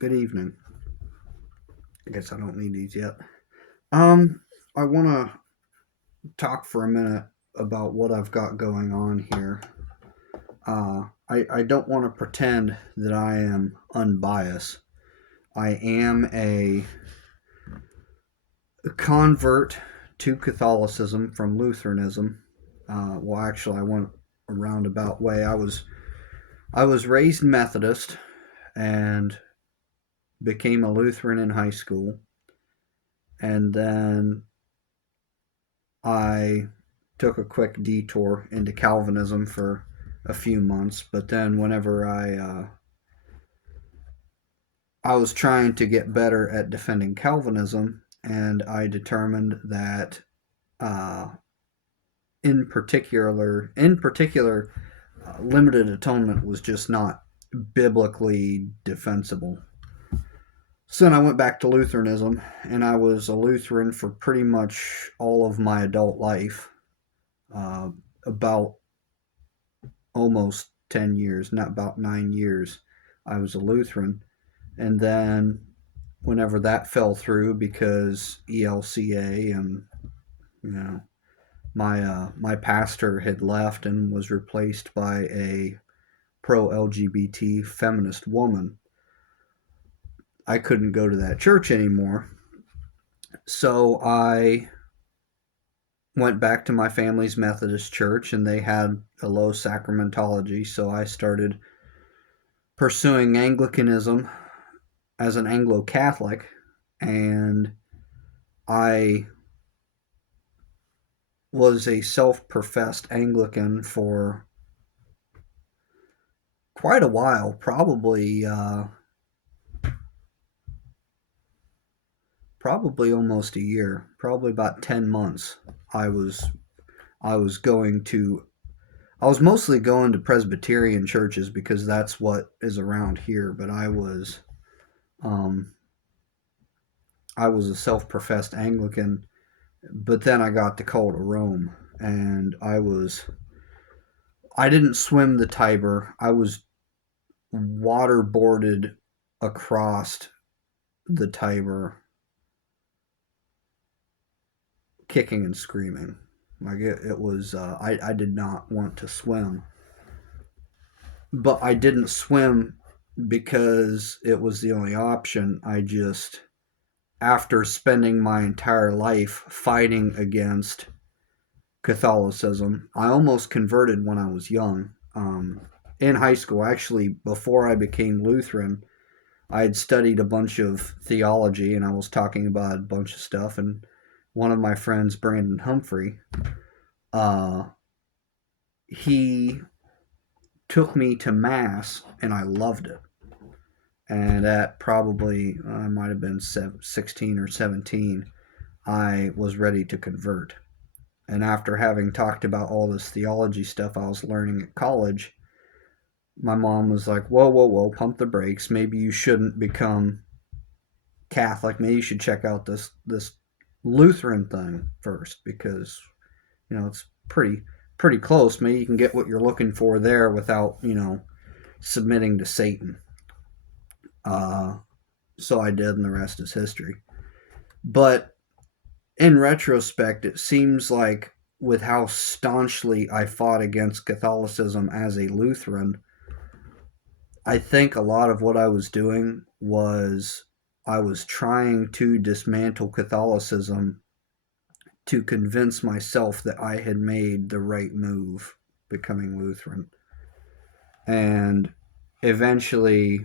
Good evening. I guess I don't need these yet. I want to talk for a minute about what I've got going on here. I don't want to pretend that I am unbiased. I am a convert to Catholicism from Lutheranism. Well, actually, I went a roundabout way. I was raised Methodist and became a Lutheran in high school, and then I took a quick detour into Calvinism for a few months. But then, whenever I was trying to get better at defending Calvinism, and I determined that uh, in particular, limited atonement was just not biblically defensible. So then I went back to Lutheranism, and I was a Lutheran for pretty much all of my adult life. Uh, about almost 10 years, not about 9 years, I was a Lutheran. And then, whenever that fell through because ELCA and, you know, my pastor had left and was replaced by a pro LGBT feminist woman, I couldn't go to that church anymore. So I went back to my family's Methodist church, and they had a low sacramentology. So I started pursuing Anglicanism as an Anglo Catholic, and I was a self professed Anglican for quite a while, probably almost a year, probably about 10 months. I was I was going to I was mostly going to Presbyterian churches because that's what is around here, but um I was a self-professed Anglican, but then I got the call to Rome, and I didn't swim the Tiber. I was waterboarded across the Tiber, kicking and screaming. Like it was, I did not want to swim, but I didn't swim because it was the only option. After spending my entire life fighting against Catholicism, I almost converted when I was young. In high school, actually, before I became Lutheran, I had studied a bunch of theology, and I was talking about a bunch of stuff. And one of my friends, Brandon Humphrey, uh, he took me to mass, and I loved it. And at probably, I might have been 16 or 17, I was ready to convert. And after having talked about all this theology stuff I was learning at college, my mom was like, "Whoa, whoa, whoa, pump the brakes. Maybe you shouldn't become Catholic. Maybe you should check out this Lutheran thing first, because it's pretty close. Maybe you can get what you're looking for there without submitting to Satan." Uh, so I did, and the rest is history. But in retrospect, it seems like, with how staunchly I fought against Catholicism as a Lutheran, I think a lot of what I was doing was I was trying to dismantle Catholicism to convince myself that I had made the right move becoming Lutheran. And eventually,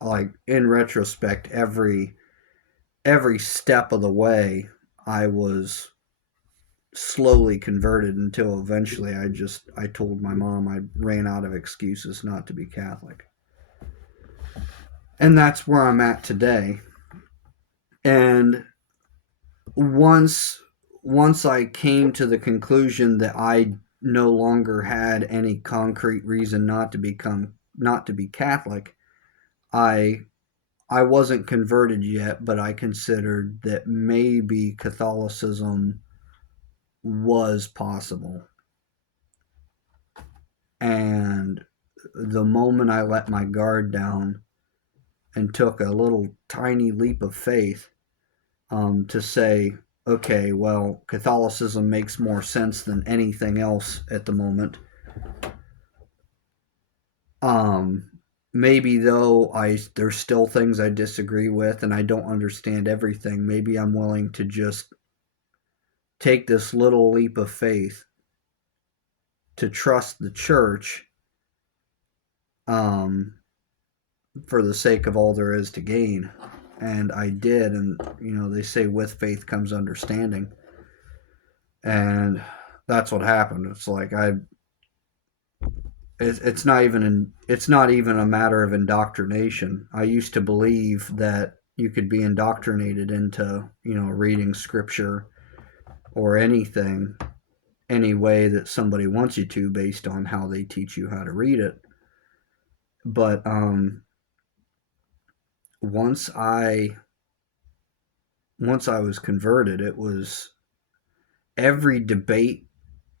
like in retrospect, every step of the way, I was slowly converted until eventually I told my mom I ran out of excuses not to be Catholic. And that's where I'm at today. And once once I came to the conclusion that I no longer had any concrete reason not to be Catholic, I I wasn't converted yet, but I considered that maybe Catholicism was possible. And the moment I let my guard down and took a little tiny leap of faith, to say, okay, well, Catholicism makes more sense than anything else at the moment. Um, Maybe though there's still things I disagree with and I don't understand everything. Maybe I'm willing to just take this little leap of faith to trust the church, um, for the sake of all there is to gain. And I did, and they say with faith comes understanding, and that's what happened. It's like it's not even a matter of indoctrination. I used to believe that you could be indoctrinated into reading scripture or anything any way that somebody wants you to based on how they teach you how to read it. But once I once I was converted, it was every debate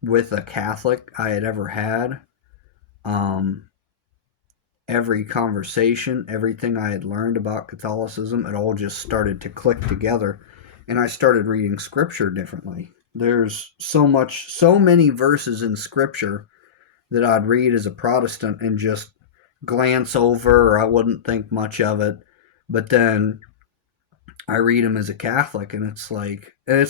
with a Catholic I had ever had, um, every conversation, everything I had learned about Catholicism, it all just started to click together. And I started reading scripture differently. There's so many verses in scripture that I'd read as a Protestant and just glance over, or I wouldn't think much of it. But then I read them as a Catholic, and it's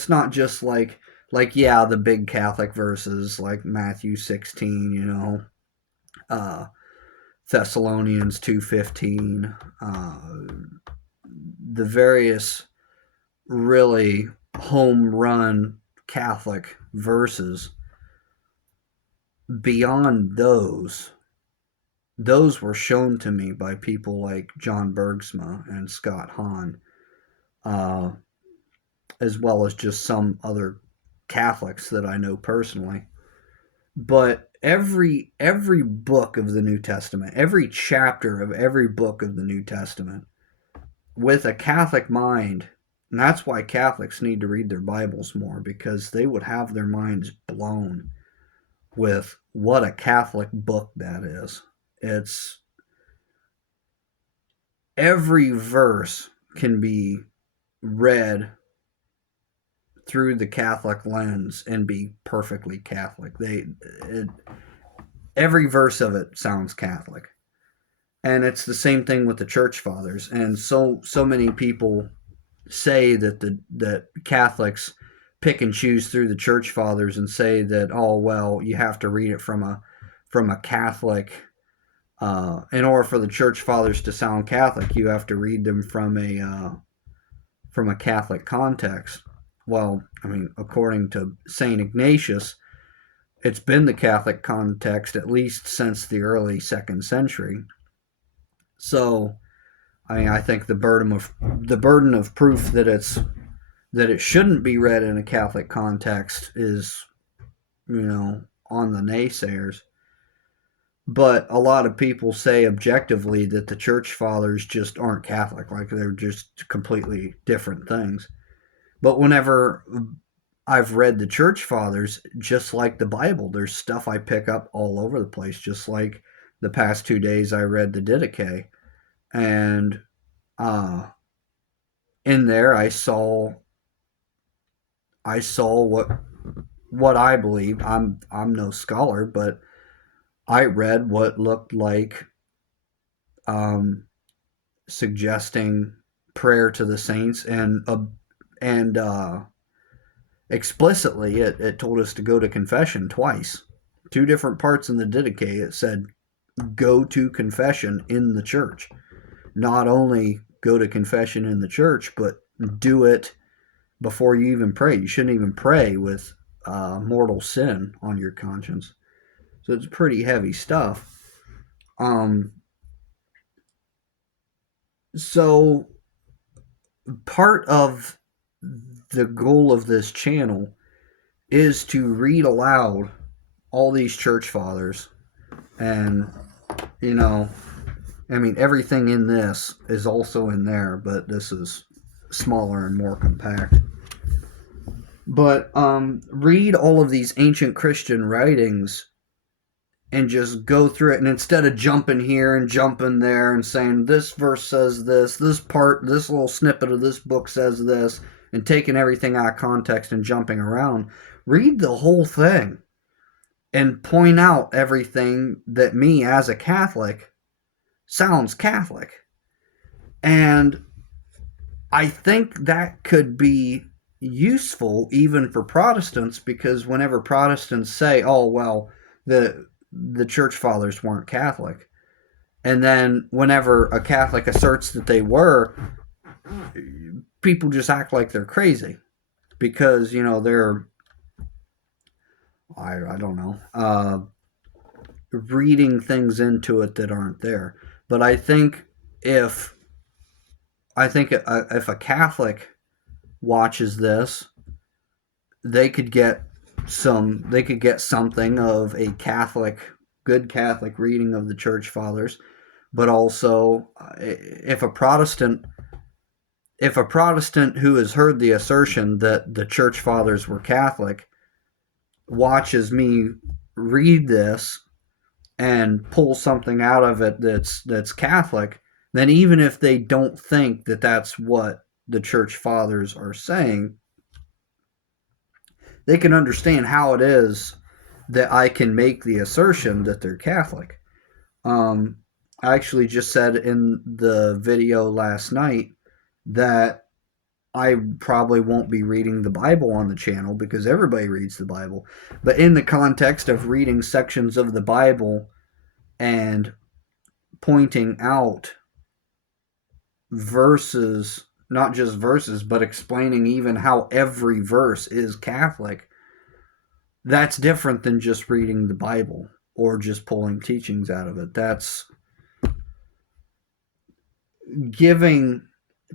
not just yeah, the big Catholic verses like Matthew 16, uh, Thessalonians 2:15, the various really home run Catholic verses. Beyond those were shown to me by people like John Bergsma and Scott Hahn, uh, as well as just some other Catholics that I know personally. But every book of the New Testament, every chapter of every book of the New Testament, with a Catholic mind, and that's why Catholics need to read their Bibles more, because they would have their minds blown with what a Catholic book that is. It's every verse can be read through the Catholic lens and be perfectly Catholic. Every verse of it sounds Catholic, and it's the same thing with the Church Fathers. And so many people say that Catholics pick and choose through the Church Fathers and say that, oh well, you have to read it from a Catholic. In order for the Church Fathers to sound Catholic, you have to read them from a Catholic context. Well, I mean, according to Saint Ignatius, it's been the Catholic context at least since the early second century. So, I mean, I think the burden of proof that it shouldn't be read in a Catholic context is, on the naysayers. But a lot of people say objectively that the church fathers just aren't Catholic, like they're just completely different things. But whenever I've read the church fathers, just like the Bible, there's stuff I pick up all over the place. Just like the past 2 days, I read the Didache, and uh, in there I saw what I believed. I'm no scholar, but I read what looked like, um, suggesting prayer to the saints, and explicitly it told us to go to confession twice. Two different parts in the Didache it said go to confession in the church. Not only go to confession in the church, but do it before you even pray. You shouldn't even pray with mortal sin on your conscience. So it's pretty heavy stuff. Um, So part of the goal of this channel is to read aloud all these church fathers. And, you know, I mean, everything in this is also in there, but this is smaller and more compact. But read all of these ancient Christian writings and just go through it. And instead of jumping here and jumping there and saying this verse says this part, this little snippet of this book says this, and taking everything out of context and jumping around, read the whole thing and point out everything that me as a Catholic sounds Catholic. And I think that could be useful even for Protestants, because whenever Protestants say, "Oh well, the church fathers weren't Catholic," and then whenever a Catholic asserts that they were, people just act like they're crazy because they're I don't know reading things into it that aren't there. But if if a Catholic watches this, they could get something of a good Catholic reading of the church fathers. But also, if a Protestant who has heard the assertion that the church fathers were Catholic watches me read this and pull something out of it that's Catholic, then even if they don't think that that's what the church fathers are saying, they can understand how it is that I can make the assertion that they're Catholic. I actually just said in the video last night that I probably won't be reading the Bible on the channel because everybody reads the Bible. But in the context of reading sections of the Bible and pointing out verses, not just verses, but explaining even how every verse is Catholic, that's different than just reading the Bible or just pulling teachings out of it. That's giving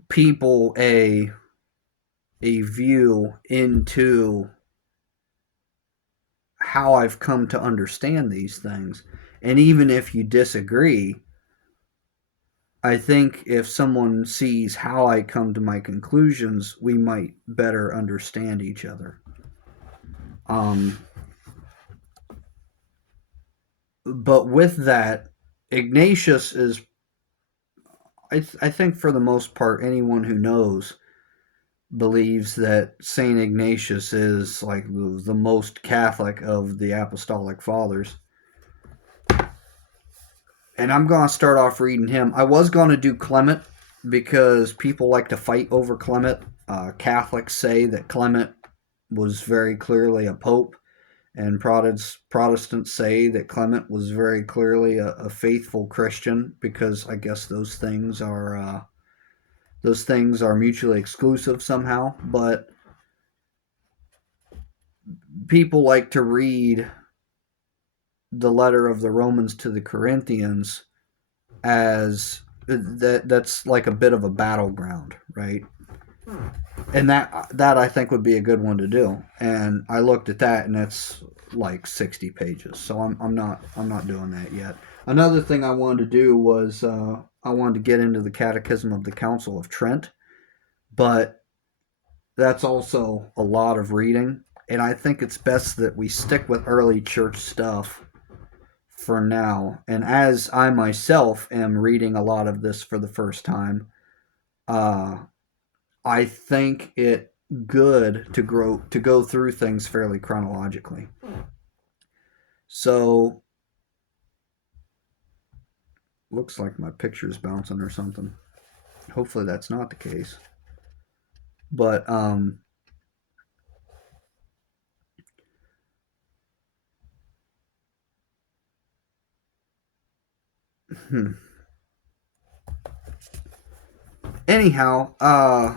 people a view into how I've come to understand these things. And even if you disagree, I think if someone sees how I come to my conclusions, we might better understand each other. Um, but with that, Ignatius is, I think for the most part, anyone who knows believes that Saint Ignatius is like the most Catholic of the Apostolic Fathers. And I'm going to start off reading him. I was going to do Clement because people like to fight over Clement. Catholics say that Clement was very clearly a pope, and Protestants say that Clement was very clearly a faithful Christian, because I guess those things are mutually exclusive somehow. But people like to read the letter of the Romans to the Corinthians as that's like a bit of a battleground, right? And that I think would be a good one to do. And I looked at that, and it's like 60 pages. So I'm not doing that yet. Another thing I wanted to do was I wanted to get into the Catechism of the Council of Trent, but that's also a lot of reading, and I think it's best that we stick with early church stuff for now. And as I myself am reading a lot of this for the first time, uh, I think it good to go through things fairly chronologically. So looks like my picture's bouncing or something. Hopefully that's not the case. But anyhow, I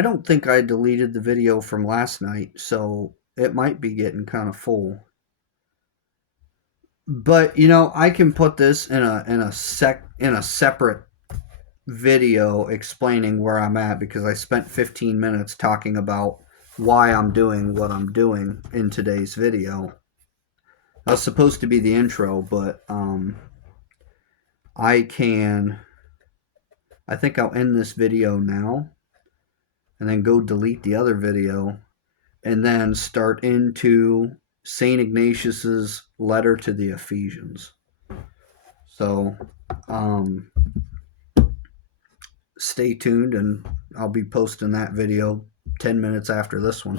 don't think I deleted the video from last night, so it might be getting kind of full. But you know, I can put this in a separate video explaining where I'm at, because I spent 15 minutes talking about why I'm doing what I'm doing in today's video. That was supposed to be the intro, but I can. I think I'll end this video now and then go delete the other video and then start into St. Ignatius's letter to the Ephesians. So, um, stay tuned, and I'll be posting that video 10 minutes after this one.